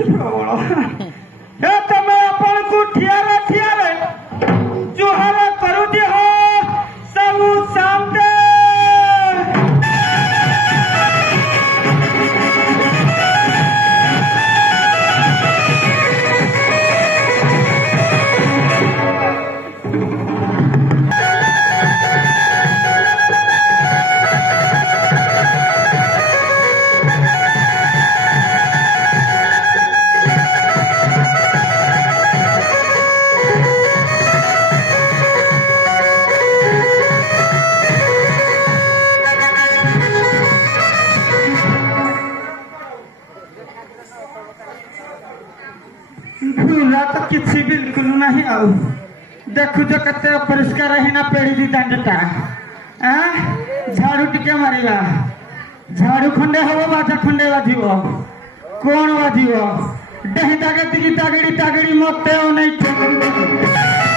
हे तमे अपन को ठियारे ठियारे जुहारा करू दी हो सब सामने भूला तो किसी बिल्कुल नहीं आउ देखु जो कते परिष्कार ही ना पेड़ी दी दांडटा झाड़ू टिके मारिबा झाड़ू खंडे हबो बाजा खंडे बाजिबो कोन बाजिबो डही तागड़ी तागड़ी तागड़ी मते ओ नहीं